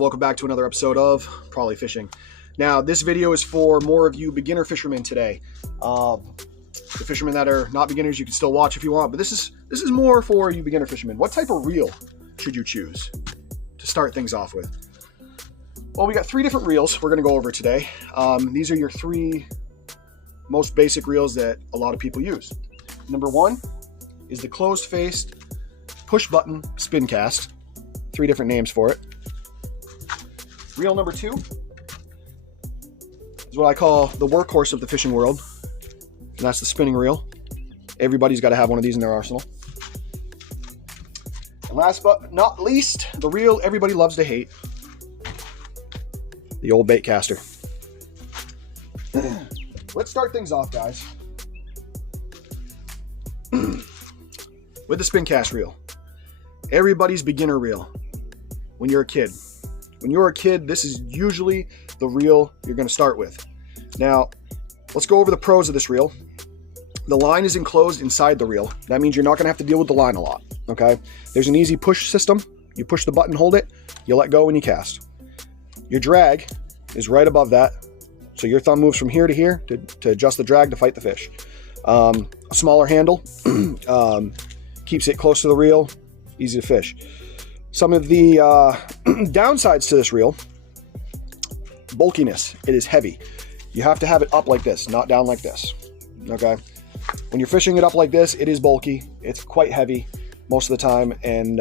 welcome back to another episode of Probably Fishing. Now, this video is for more of you beginner fishermen today. The fishermen that are not beginners, you can still watch if you want, but this is more for you beginner fishermen. What type of reel should you choose to start things off with? Well, we got three different reels we're going to go over today. These are your three most basic reels that a lot of people use. Number one is the closed-faced push-button spin cast. Three different names for it. Reel number two is what I call the workhorse of the fishing world, and that's the spinning reel. Everybody's got to have one of these in their arsenal. And last but not least, the reel everybody loves to hate, the old bait caster. Let's start things off, guys, with the spin cast reel. Everybody's beginner reel when you're a kid. When you're a kid, this is usually the reel you're going to start with. Now, let's go over the pros of this reel. The line is enclosed inside the reel. That means you're not going to have to deal with the line a lot, okay? There's an easy push system. You push the button, hold it, you let go when you cast. Your drag is right above that. So your thumb moves from here to here to adjust the drag to fight the fish. A smaller handle keeps it close to the reel, easy to fish. Some of the downsides to this reel: bulkiness. It is heavy. You have to have it up like this, not down like this. Okay. When you're fishing it up like this, it is bulky. It's quite heavy most of the time, and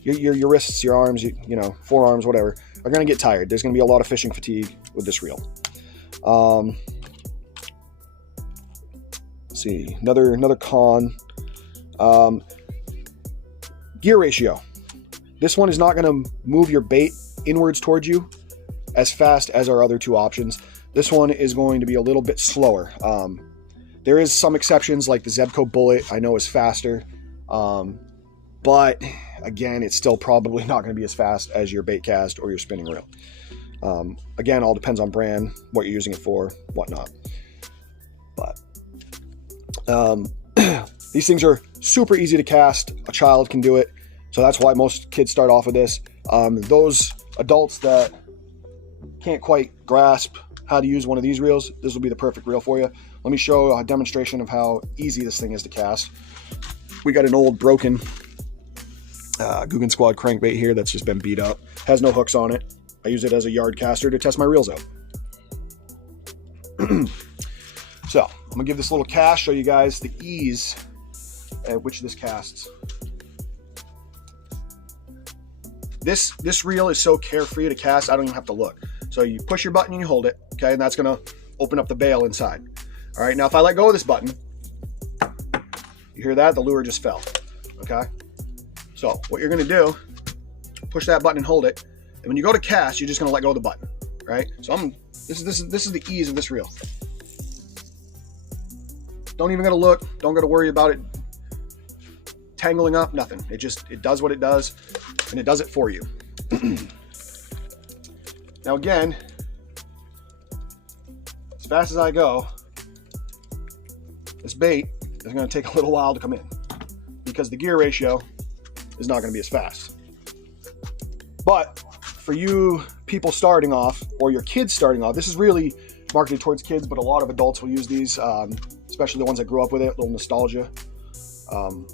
your wrists, your arms, you know, forearms, whatever, are going to get tired. There's going to be a lot of fishing fatigue with this reel. Let's see, another con. Gear ratio. This one is not going to move your bait inwards towards you as fast as our other two options. This one is going to be a little bit slower. There is some exceptions, like the Zebco Bullet, I know is faster. But again, it's still probably not going to be as fast as your bait cast or your spinning reel. Again, all depends on brand, what you're using it for, whatnot. But these things are super easy to cast. A child can do it. So that's why most kids start off with this. Those adults that can't quite grasp how to use one of these reels, this will be the perfect reel for you. Let me show a demonstration of how easy this thing is to cast. We got an old broken Googan Squad crankbait here that's just been beat up. Has no hooks on it. I use it as a yard caster to test my reels out. So I'm gonna give this little cast, show you guys the ease at which this casts. This reel is so carefree to cast, I don't even have to look. So you push your button and you hold it, okay, and that's gonna open up the bail inside. All right, now if I let go of this button, you hear that? The lure just fell, okay? So what you're gonna do, push that button and hold it, and when you go to cast, you're just gonna let go of the button, right? So this is the ease of this reel. Don't even gotta look, don't gotta worry about it tangling up, nothing. It does what it does, and it does it for you. Now again, as fast as I go, this bait is going to take a little while to come in because the gear ratio is not going to be as fast. But for you people starting off, or your kids starting off, this is really marketed towards kids, but a lot of adults will use these, especially the ones that grew up with it, a little nostalgia.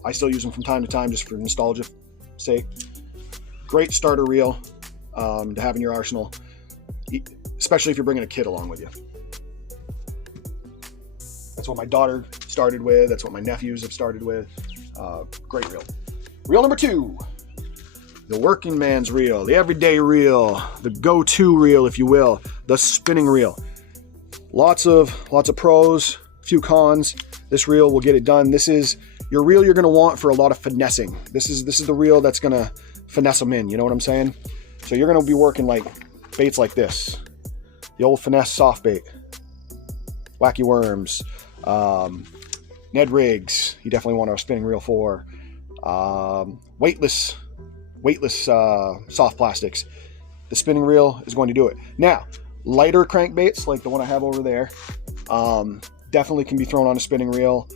I still use them from time to time just for nostalgia's sake. Great starter reel to have in your arsenal, especially if you're bringing a kid along with you. That's what my daughter started with. That's what my nephews have started with. Great reel. Reel number two, the working man's reel, the everyday reel, the go-to reel, if you will, the spinning reel. Lots of pros, few cons. This reel will get it done. This is your reel you're going to want for a lot of finessing. This is the reel that's going to finesse them in. You know what I'm saying? So you're going to be working like baits like this, the old finesse soft bait, wacky worms, Ned rigs. You definitely want a spinning reel for weightless soft plastics. The spinning reel is going to do it. Now, lighter crankbaits like the one I have over there definitely can be thrown on a spinning reel.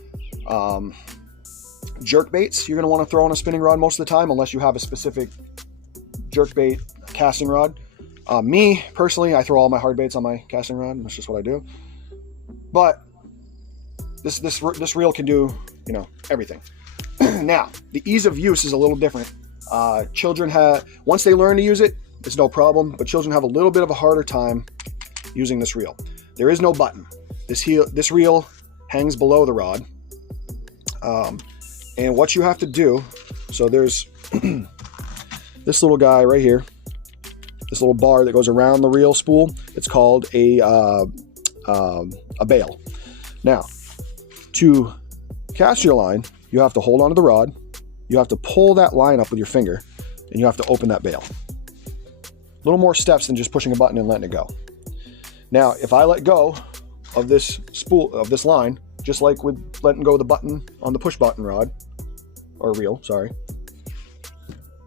Jerk baits you're going to want to throw on a spinning rod most of the time, unless you have a specific jerk bait casting rod. Me personally, I throw all my hard baits on my casting rod. That's just what I do. But this reel can do, you know, everything. Now, the ease of use is a little different. Children once they learn to use it, it's no problem. But children have a little bit of a harder time using this reel. There is no button. This reel hangs below the rod. And what you have to do, so there's this little guy right here, this little bar that goes around the reel spool. It's called a bail. Now, to cast your line, you have to hold onto the rod, you have to pull that line up with your finger, and you have to open that bail. A little more steps than just pushing a button and letting it go. Now, if I let go of this spool, of this line, just like with letting go of the button on the push button rod, or reel, sorry,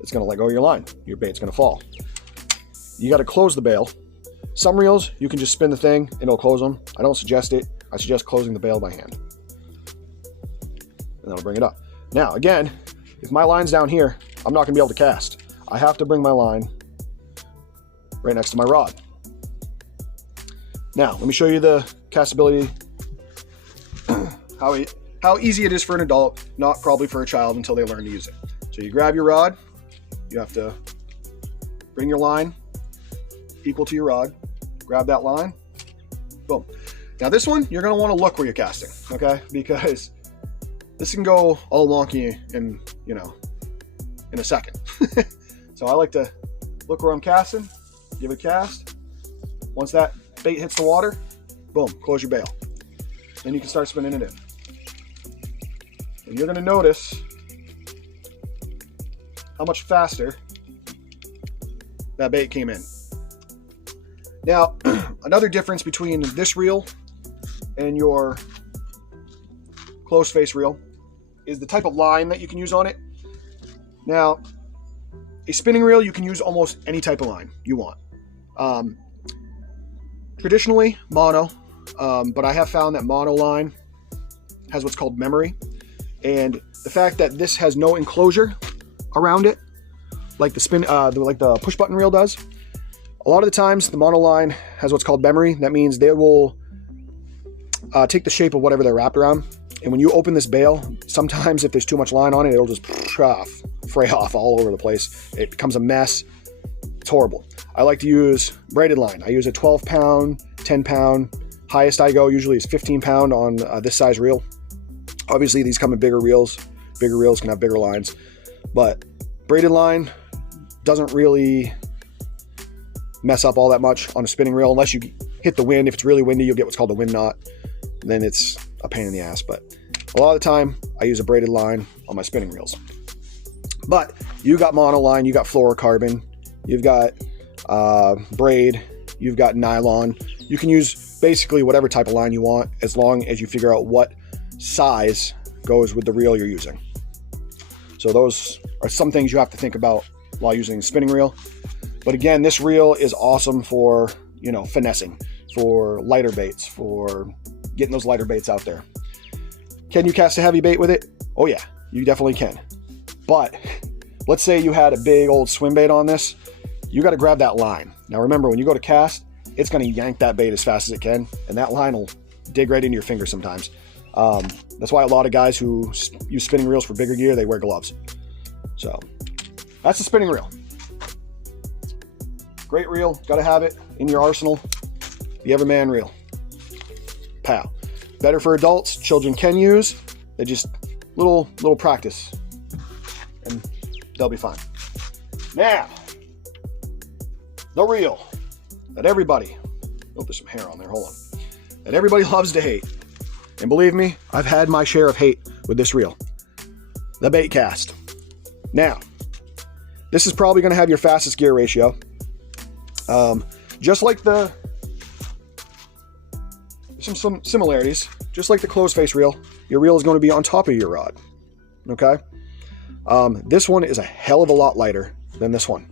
it's gonna let go of your line. Your bait's gonna fall. You gotta close the bail. Some reels, you can just spin the thing and it'll close them. I don't suggest it. I suggest closing the bail by hand. And that'll bring it up. Now, again, if my line's down here, I'm not gonna be able to cast. I have to bring my line right next to my rod. Now, let me show you the castability, how easy it is for an adult, not probably for a child until they learn to use it. So you grab your rod, you have to bring your line equal to your rod, grab that line, boom. Now this one, you're gonna wanna look where you're casting, okay? Because this can go all wonky in a second. So I like to look where I'm casting, give a cast. Once that bait hits the water, boom, close your bail. Then you can start spinning it in. And you're gonna notice how much faster that bait came in. Now, another difference between this reel and your closed face reel is the type of line that you can use on it. Now, a spinning reel, you can use almost any type of line you want. Traditionally, mono, but I have found that mono line has what's called memory. And the fact that this has no enclosure around it, like the push button reel does, a lot of the times the mono line has what's called memory. That means they will take the shape of whatever they're wrapped around. And when you open this bail, sometimes if there's too much line on it, it'll just fray off all over the place. It becomes a mess. It's horrible. I like to use braided line. I use a 12 pound, 10 pound. Highest I go usually is 15 pound on this size reel. Obviously these come in bigger reels. Bigger reels can have bigger lines, but braided line doesn't really mess up all that much on a spinning reel unless you hit the wind. If it's really windy, you'll get what's called a wind knot. Then it's a pain in the ass, but a lot of the time I use a braided line on my spinning reels. But you got monoline, you got fluorocarbon, you've got braid, you've got nylon. You can use basically whatever type of line you want as long as you figure out what size goes with the reel you're using. So those are some things you have to think about while using a spinning reel. But again, this reel is awesome for, finessing, for lighter baits, for getting those lighter baits out there. Can you cast a heavy bait with it? Oh yeah, you definitely can. But let's say you had a big old swim bait on this, you got to grab that line. Now remember, when you go to cast, it's going to yank that bait as fast as it can, and that line will dig right into your finger sometimes. That's why a lot of guys who use spinning reels for bigger gear, they wear gloves. So that's the spinning reel. Great reel, got to have it in your arsenal. The Everman reel. Pow. Better for adults, children can use. They just little practice and they'll be fine. Now, the reel that everybody, oh, there's some hair on there, hold on, that everybody loves to hate. And believe me, I've had my share of hate with this reel. The bait cast. Now, this is probably going to have your fastest gear ratio. Just like some similarities, just like the closed face reel, your reel is going to be on top of your rod. Okay. This one is a hell of a lot lighter than this one.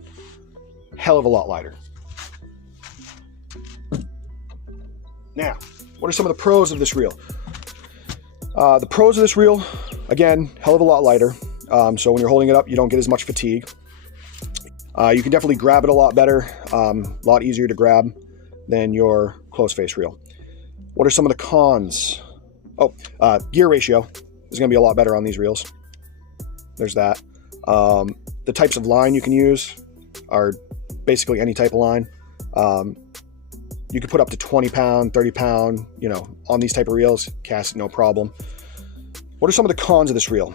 Hell of a lot lighter. Now, what are some of the pros of this reel? The pros of this reel, again, hell of a lot lighter. So when you're holding it up, you don't get as much fatigue. You can definitely grab it a lot better, a lot easier to grab than your closed face reel. What are some of the cons? Oh, gear ratio is going to be a lot better on these reels. There's that. The types of line you can use are basically any type of line. You could put up to 20 pound, 30 pound, you know, on these type of reels, cast it no problem. What are some of the cons of this reel?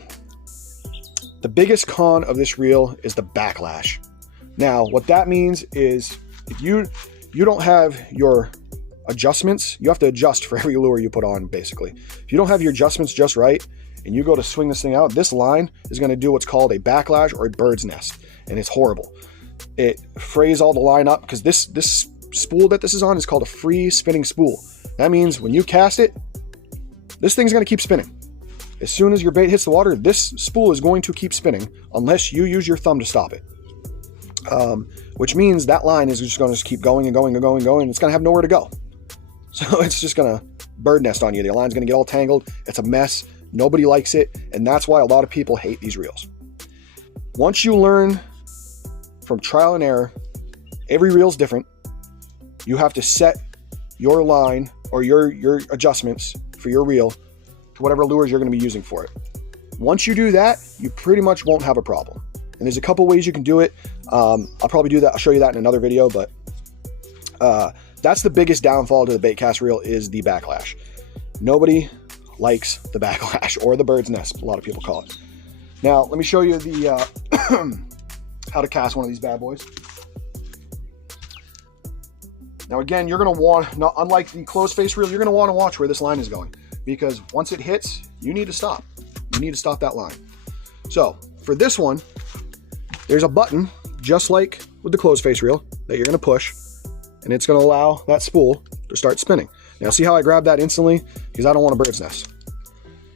The biggest con of this reel is the backlash. Now, what that means is if you don't have your adjustments, you have to adjust for every lure you put on, basically. If you don't have your adjustments just right, and you go to swing this thing out, this line is going to do what's called a backlash or a bird's nest, and it's horrible. It frays all the line up because this spool that this is on is called a free spinning spool. That means when you cast it, this thing's going to keep spinning. As soon as your bait hits the water, this spool is going to keep spinning unless you use your thumb to stop it. Which means that line is just going to keep going and going and going and going. It's going to have nowhere to go. So it's just going to bird nest on you. The line's going to get all tangled. It's a mess. Nobody likes it. And that's why a lot of people hate these reels. Once you learn from trial and error, every reel's different. You have to set your line or your adjustments for your reel to whatever lures you're going to be using for it. Once you do that, you pretty much won't have a problem. And there's a couple ways you can do it. I'll probably do that. I'll show you that in another video, but that's the biggest downfall to the bait cast reel is the backlash. Nobody likes the backlash or the bird's nest, a lot of people call it. Now, let me show you the how to cast one of these bad boys. Now again, you're going to want, unlike the closed face reel, you're going to want to watch where this line is going, because once it hits, you need to stop. You need to stop that line. So for this one, there's a button, just like with the closed face reel, that you're going to push, and it's going to allow that spool to start spinning. Now see how I grabbed that instantly? Because I don't want a bird's nest.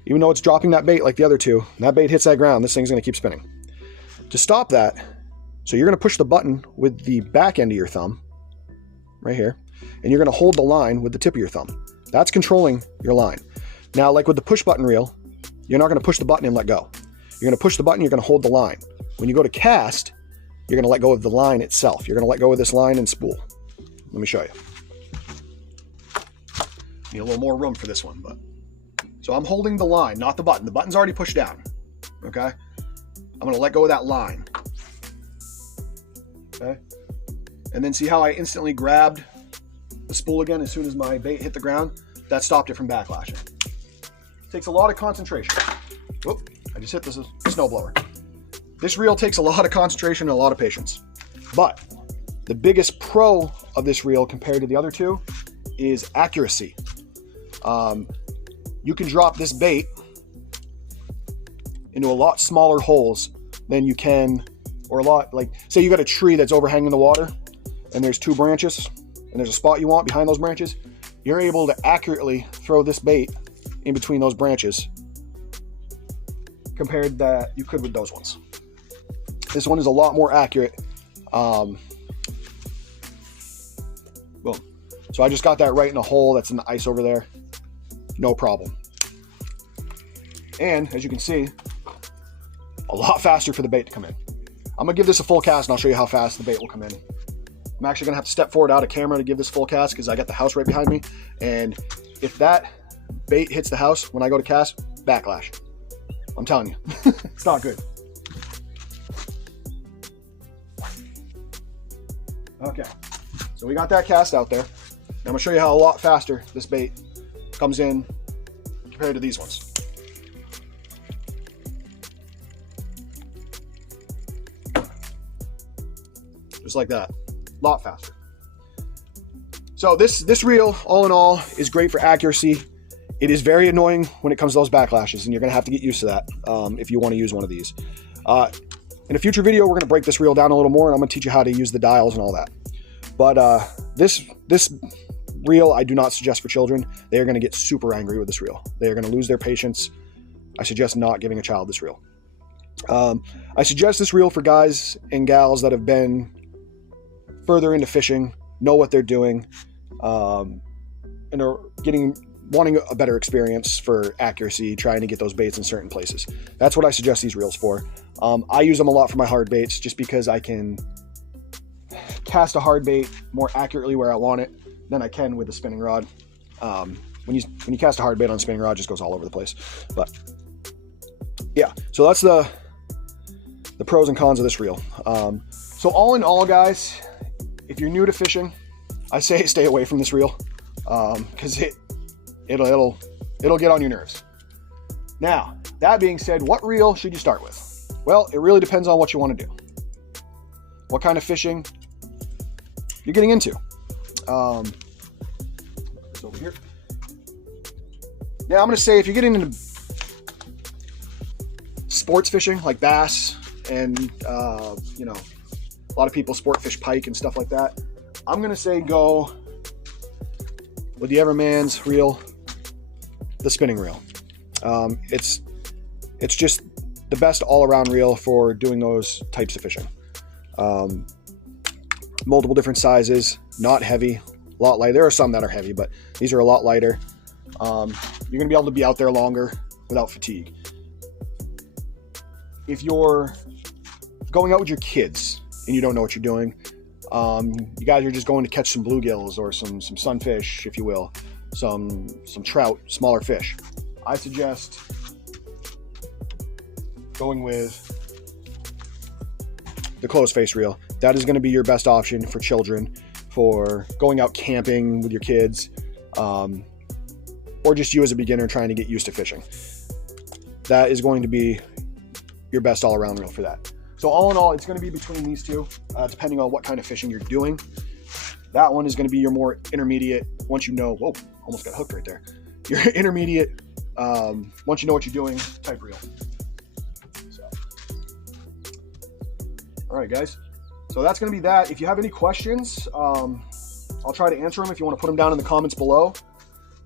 Even though it's dropping that bait like the other two, that bait hits that ground, this thing's going to keep spinning. To stop that, so you're going to push the button with the back end of your thumb, right here, and you're going to hold the line with the tip of your thumb. That's controlling your line. Now, like with the push button reel, you're not going to push the button and let go. You're going to push the button, you're going to hold the line. When you go to cast, you're going to let go of the line itself. You're going to let go of this line and spool. Let me show you. Need a little more room for this one, but so I'm holding the line, not the button. The button's already pushed down. Okay, I'm going to let go of that line. Okay, and then see how I instantly grabbed the spool again as soon as my bait hit the ground? That stopped it from backlashing. Takes a lot of concentration. Whoop, I just hit this snowblower. This reel takes a lot of concentration and a lot of patience. But the biggest pro of this reel compared to the other two is accuracy. You can drop this bait into a lot smaller holes than you can, or a lot, like say you got a tree that's overhanging the water and there's two branches and there's a spot you want behind those branches. You're able to accurately throw this bait in between those branches compared that you could with those ones. This one is a lot more accurate. Boom. So I just got that right in a hole that's in the ice over there. No problem. And as you can see, a lot faster for the bait to come in. I'm gonna give this a full cast and I'll show you how fast the bait will come in. I'm actually gonna have to step forward out of camera to give this full cast because I got the house right behind me. And if that bait hits the house when I go to cast, backlash. I'm telling you, it's not good. Okay, so we got that cast out there. Now I'm gonna show you how a lot faster this bait comes in compared to these ones. Just like that, a lot faster. So this reel, all in all, is great for accuracy. It is very annoying when it comes to those backlashes, and you're gonna have to get used to that if you wanna use one of these. In a future video, we're gonna break this reel down a little more, and I'm gonna teach you how to use the dials and all that. But this reel, I do not suggest for children. They are gonna get super angry with this reel. They are gonna lose their patience. I suggest not giving a child this reel. I suggest this reel for guys and gals that have been further into fishing, know what they're doing, and are wanting a better experience for accuracy, trying to get those baits in certain places. That's what I suggest these reels for. I use them a lot for my hard baits just because I can cast a hard bait more accurately where I want it than I can with the spinning rod. When you cast a hard bait on a spinning rod, it just goes all over the place. But yeah, so that's the pros and cons of this reel. So all in all, guys, if you're new to fishing, I say stay away from this reel, because it'll get on your nerves. Now, that being said, what reel should you start with? Well, it really depends on what you want to do, what kind of fishing you're getting into. It's over here. Now, I'm going to say if you're getting into sports fishing like bass and a lot of people sport fish pike and stuff like that, I'm going to say go with the Everman's reel, the spinning reel. It's just the best all-around reel for doing those types of fishing. Multiple different sizes, not heavy, a lot lighter. There are some that are heavy, but these are a lot lighter. You're going to be able to be out there longer without fatigue. If you're going out with your kids and you don't know what you're doing, you guys are just going to catch some bluegills or some sunfish, if you will, some trout, smaller fish, I suggest going with the closed face reel. That is going to be your best option for children, for going out camping with your kids, or just you as a beginner trying to get used to fishing. That is going to be your best all-around reel for that. So all in all, it's going to be between these two, depending on what kind of fishing you're doing. That one is going to be your more intermediate, once you know, whoa, almost got hooked right there. Your intermediate, once you know what you're doing, type reel. So. All right, guys. So that's going to be that. If you have any questions, I'll try to answer them if you want to put them down in the comments below.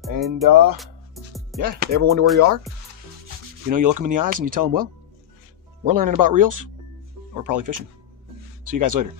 And yeah, if they ever wonder where you are, you look them in the eyes and you tell them, well, we're learning about reels or probably fishing. See you guys later.